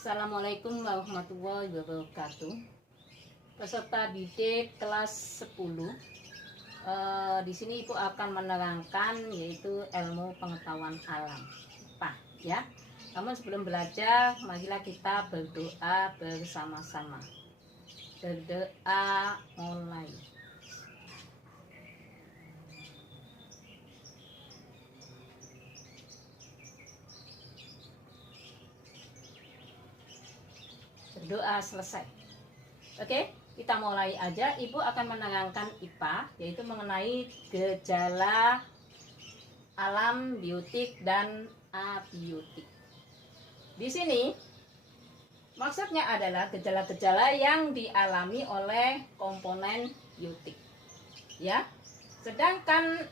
Assalamualaikum warahmatullahi wabarakatuh. Peserta didik kelas 10. Di sini Ibu akan menerangkan yaitu ilmu pengetahuan alam. Pak, ya. Namun sebelum belajar, marilah kita berdoa bersama-sama. Berdoa mulai. Berdoa selesai. Oke, kita mulai aja. Ibu akan menerangkan IPA, yaitu mengenai gejala alam biotik dan abiotik. Di sini maksudnya adalah gejala-gejala yang dialami oleh komponen biotik, ya. Sedangkan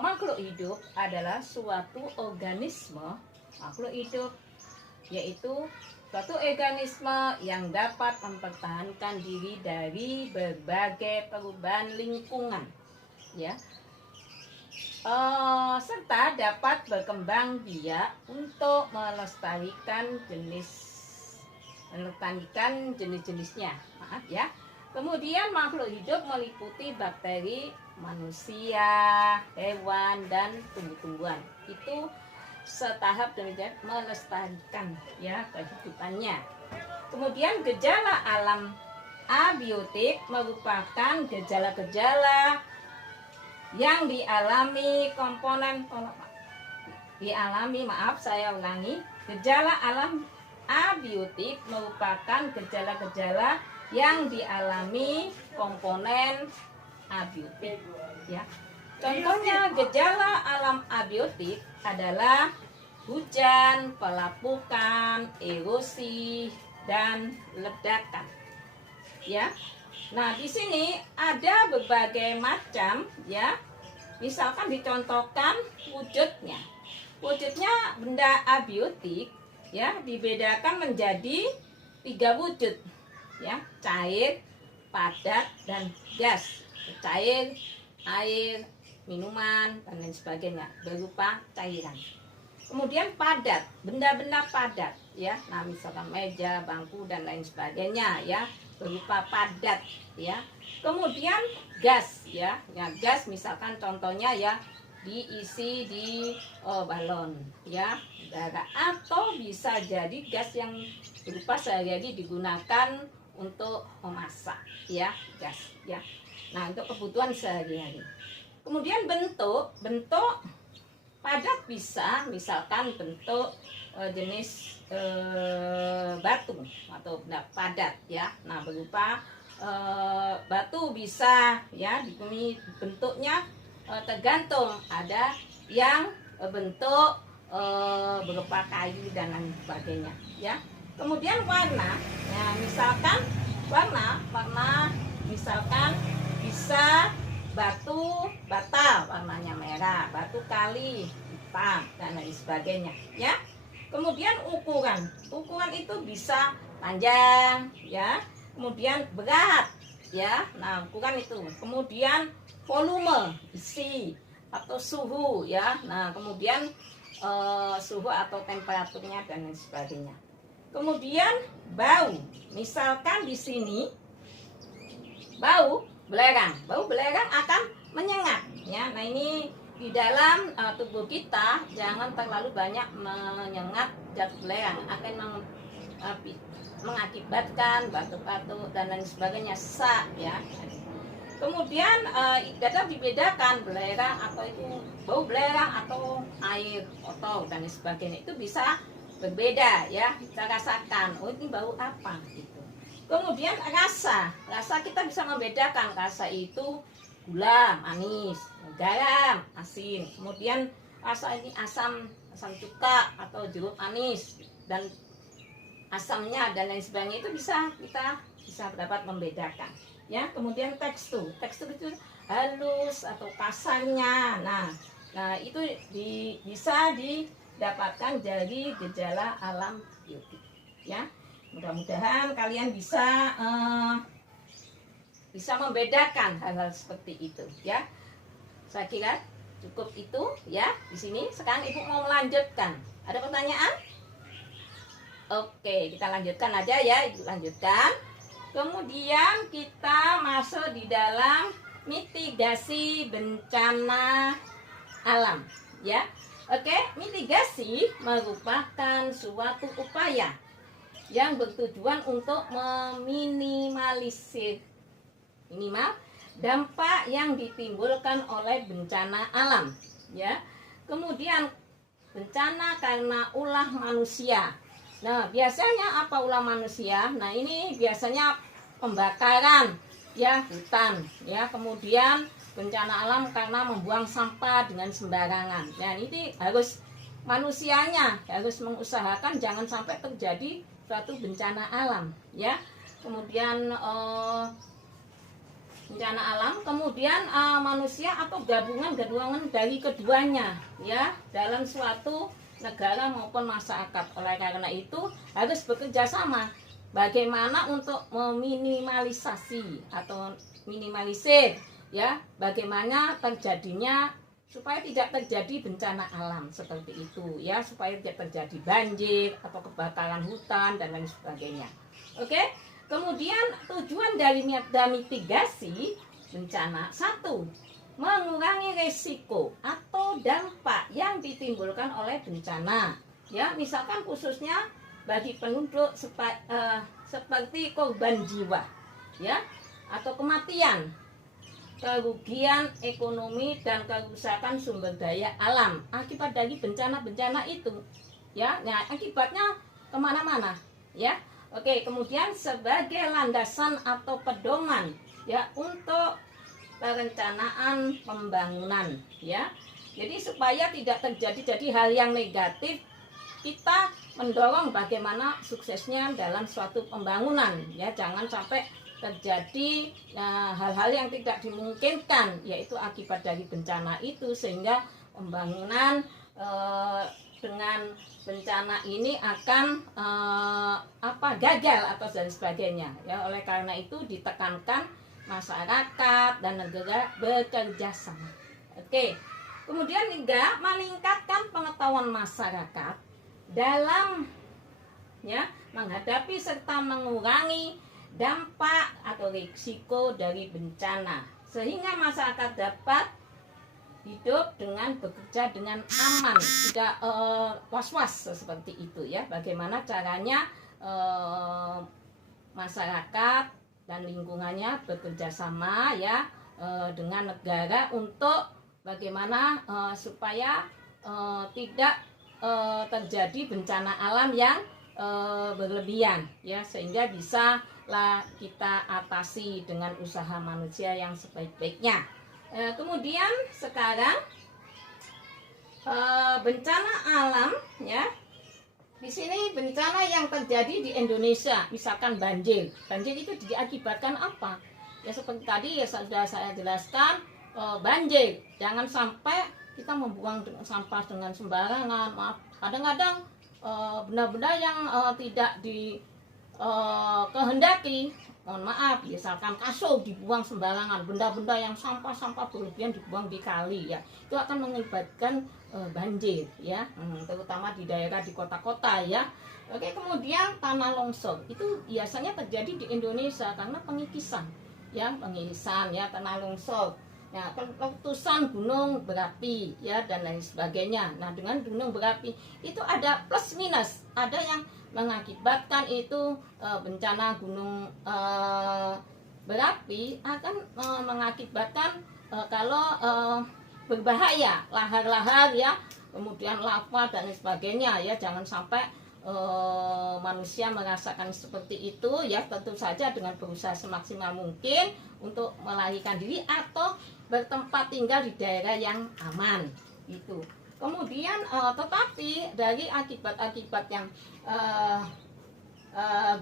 makhluk hidup adalah suatu organisme makhluk hidup, yaitu suatu organisme yang dapat mempertahankan diri dari berbagai perubahan lingkungan, ya, serta dapat berkembang biak untuk melestarikan jenis-jenisnya. Maaf ya. Kemudian makhluk hidup meliputi bakteri, manusia, hewan, dan tumbuh-tumbuhan. Itu setahap demikian melestarikan ya kehidupannya. Kemudian gejala alam abiotik merupakan gejala-gejala yang dialami gejala alam abiotik merupakan gejala-gejala yang dialami komponen abiotik, ya. Contohnya gejala alam abiotik adalah hujan, pelapukan, erosi, dan ledakan. Ya. Nah, di sini ada berbagai macam, ya. Misalkan dicontohkan wujudnya. Wujudnya benda abiotik, ya, dibedakan menjadi 3 wujud, ya, cair, padat, dan gas. Cair, air, minuman, dan lain sebagainya berupa cairan. Kemudian padat, benda-benda padat, ya. Nah, misalkan meja, bangku, dan lain sebagainya, ya, berupa padat, ya. Kemudian gas, ya. Ya, gas misalkan contohnya ya diisi di balon, ya, udara, atau bisa jadi gas yang berupa sehari-hari digunakan untuk memasak, ya, gas, ya. Nah, untuk kebutuhan sehari-hari. Kemudian bentuk padat bisa misalkan bentuk jenis batu atau benda padat, ya. Nah, berupa batu bisa, ya, ini bentuknya tergantung, ada yang bentuk berupa kayu dan lain sebagainya, ya. Kemudian warna, ya, misalkan warna misalkan bisa batu bata warnanya merah, batu kali hitam, dan lain sebagainya, ya. Kemudian ukuran itu bisa panjang, ya, kemudian berat, ya. Nah, ukuran itu. Kemudian volume, isi atau suhu, ya. Nah, kemudian suhu atau temperaturnya dan lain sebagainya. Kemudian bau, misalkan di sini bau belerang akan menyengat, ya. Nah, ini di dalam tubuh kita jangan terlalu banyak menyengat zat belerang, akan mengakibatkan batuk-batuk dan lain sebagainya, sesak, ya. Kemudian dapat dibedakan belerang atau itu bau belerang atau air kotor dan lain sebagainya, itu bisa berbeda, ya. Kita rasakan, oh ini bau apa gitu. Kemudian rasa kita bisa membedakan, rasa itu gula manis, garam asin, kemudian rasa ini asam cuka atau jeruk manis dan asamnya dan lain sebagainya, itu kita bisa dapat membedakan, ya. Kemudian tekstur itu halus atau kasarnya. Nah itu bisa didapatkan dari gejala alam biotik, ya. Mudah-mudahan kalian bisa membedakan hal-hal seperti itu, ya. Saya kira cukup itu, ya, di sini. Sekarang Ibu mau melanjutkan. Ada pertanyaan? Oke, kita lanjutkan aja ya, Ibu lanjutkan. Kemudian kita masuk di dalam mitigasi bencana alam, ya. Oke, mitigasi merupakan suatu upaya yang bertujuan untuk meminimalisir dampak yang ditimbulkan oleh bencana alam, ya. Kemudian bencana karena ulah manusia. Nah, biasanya apa ulah manusia? Nah, ini biasanya pembakaran ya hutan, ya. Kemudian bencana alam karena membuang sampah dengan sembarangan. Dan ini harus manusianya harus mengusahakan jangan sampai terjadi suatu bencana alam, ya. Kemudian bencana alam, kemudian manusia atau gabungan dari keduanya, ya, dalam suatu negara maupun masyarakat. Oleh karena itu harus bekerja sama bagaimana untuk meminimalisasi atau minimalisir, ya, bagaimana terjadinya supaya tidak terjadi bencana alam seperti itu, ya, supaya tidak terjadi banjir atau kebakaran hutan dan lain sebagainya. Oke. Kemudian tujuan dari mitigasi bencana, 1, mengurangi resiko atau dampak yang ditimbulkan oleh bencana, ya, misalkan khususnya bagi penduduk seperti korban jiwa, ya, atau kematian, kerugian ekonomi dan kerusakan sumber daya alam akibat dari bencana-bencana itu, ya. Nah, akibatnya kemana-mana, ya. Oke, kemudian sebagai landasan atau pedoman, ya, untuk perencanaan pembangunan, ya. Jadi supaya tidak terjadi hal yang negatif, kita mendorong bagaimana suksesnya dalam suatu pembangunan, ya. Jangan sampai terjadi hal-hal yang tidak dimungkinkan, yaitu akibat dari bencana itu, sehingga pembangunan dengan bencana ini akan gagal atau dan sebagainya, ya. Oleh karena itu ditekankan masyarakat dan negara bekerja sama. Oke. Kemudian juga meningkatkan pengetahuan masyarakat dalam, ya, menghadapi serta mengurangi dampak atau risiko dari bencana, sehingga masyarakat dapat hidup dengan bekerja dengan aman, tidak was-was seperti itu, ya. Bagaimana caranya masyarakat dan lingkungannya bekerja sama, ya, dengan negara untuk bagaimana supaya tidak terjadi bencana alam yang berlebihan, ya, sehingga bisa lah kita atasi dengan usaha manusia yang sebaik-baiknya. Kemudian sekarang bencana alam, ya. Di sini bencana yang terjadi di Indonesia, misalkan banjir. Banjir itu diakibatkan apa? Ya seperti tadi ya sudah saya jelaskan, banjir. Jangan sampai kita membuang sampah dengan sembarangan. Maaf, kadang-kadang benda-benda yang tidak dikehendaki, mohon maaf, misalkan kasur dibuang sembarangan, benda-benda yang sampah-sampah berlebihan dibuang di kali, ya, itu akan mengakibatkan banjir, ya, terutama di daerah di kota-kota, ya. Oke, kemudian tanah longsor itu biasanya terjadi di Indonesia karena pengikisan, ya, tanah longsor, ya, letusan gunung berapi, ya, dan lain sebagainya. Nah, dengan gunung berapi itu ada plus minus, ada yang mengakibatkan itu bencana gunung berapi akan mengakibatkan kalau berbahaya, lahar-lahar, ya, kemudian lava dan sebagainya, ya. Jangan sampai manusia merasakan seperti itu, ya. Tentu saja dengan berusaha semaksimal mungkin untuk melarikan diri atau bertempat tinggal di daerah yang aman, gitu. Kemudian tetapi dari akibat-akibat yang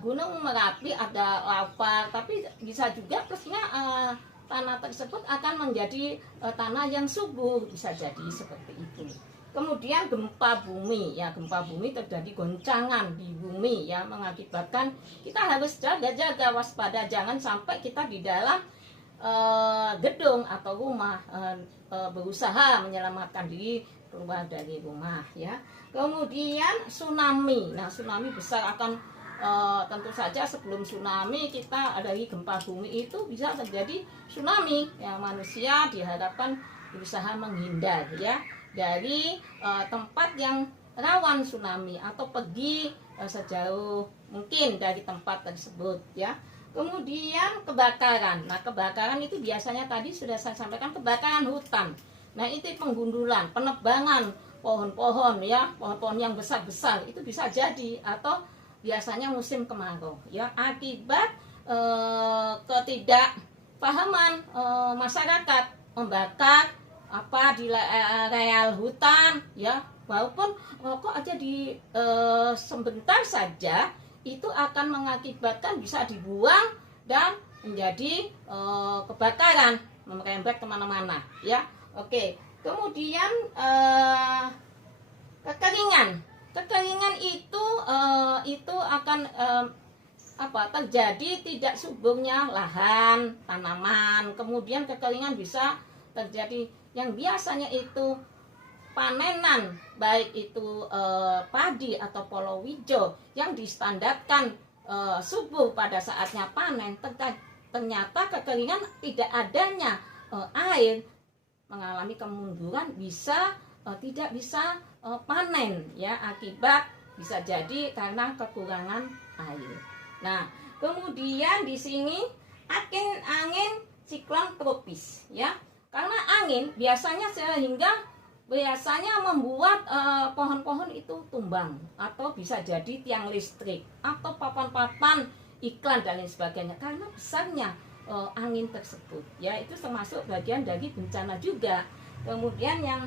gunung Merapi ada lava, tapi bisa juga plusnya tanah tersebut akan menjadi tanah yang subur, bisa jadi seperti itu. Kemudian gempa bumi, ya, gempa bumi terjadi goncangan di bumi, ya, mengakibatkan kita harus jaga-jaga, waspada, jangan sampai kita di dalam gedung atau rumah berusaha menyelamatkan diri keluar dari rumah, ya. Kemudian tsunami. Nah, tsunami besar akan tentu saja sebelum tsunami kita dari gempa bumi itu bisa terjadi tsunami. Ya, manusia diharapkan berusaha menghindar ya dari tempat yang rawan tsunami atau pergi sejauh mungkin dari tempat tersebut ya. Kemudian kebakaran. Nah, kebakaran itu biasanya tadi sudah saya sampaikan, kebakaran hutan. Nah, itu penggundulan, penebangan pohon-pohon ya, pohon-pohon yang besar-besar itu bisa jadi, atau biasanya musim kemarau ya akibat ketidakpahaman masyarakat membakar apa di areal hutan ya, walaupun rokok aja di sebentar saja itu akan mengakibatkan bisa dibuang dan menjadi kebakaran merembet kemana-mana ya. Oke, kemudian kekeringan itu akan terjadi tidak suburnya lahan tanaman. Kemudian kekeringan bisa terjadi yang biasanya itu panenan, baik itu padi atau palawija yang distandarkan subur pada saatnya panen, ternyata kekeringan tidak adanya air mengalami kemunduran, bisa tidak bisa panen ya, akibat bisa jadi karena kekurangan air. Nah, kemudian di sini angin siklon tropis ya. Karena angin biasanya membuat pohon-pohon itu tumbang, atau bisa jadi tiang listrik atau papan-papan iklan dan lain sebagainya karena besarnya angin tersebut ya. Itu termasuk bagian dari bencana juga. Kemudian yang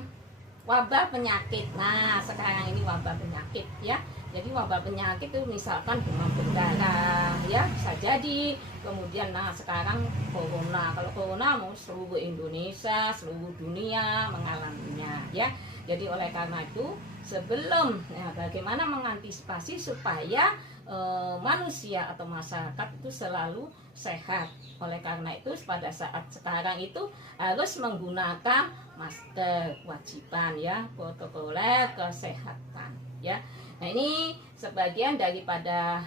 wabah penyakit. Nah, sekarang ini wabah penyakit ya. Jadi wabah penyakit itu misalkan demam berdarah ya, bisa jadi. Kemudian nah sekarang corona. Kalau corona mau seluruh Indonesia, seluruh dunia mengalaminya ya. Jadi oleh karena itu sebelum bagaimana mengantisipasi supaya manusia atau masyarakat itu selalu sehat. Oleh karena itu pada saat sekarang itu harus menggunakan masker, kewajiban ya, protokoler kesehatan ya. Nah, ini sebagian daripada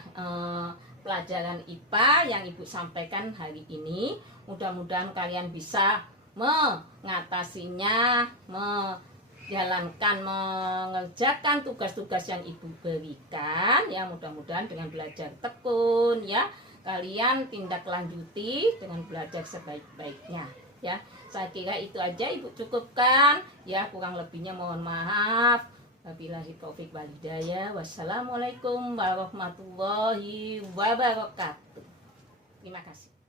pelajaran IPA yang Ibu sampaikan hari ini. Mudah-mudahan kalian bisa mengatasinya, mengerjakan tugas-tugas yang Ibu berikan ya. Mudah-mudahan dengan belajar tekun ya, kalian tindak lanjuti dengan belajar sebaik-baiknya ya. Saya kira itu aja Ibu cukupkan ya, kurang lebihnya mohon maaf. Wabillahi taufik wal hidayah. Wassalamualaikum warahmatullahi wabarakatuh. Terima kasih.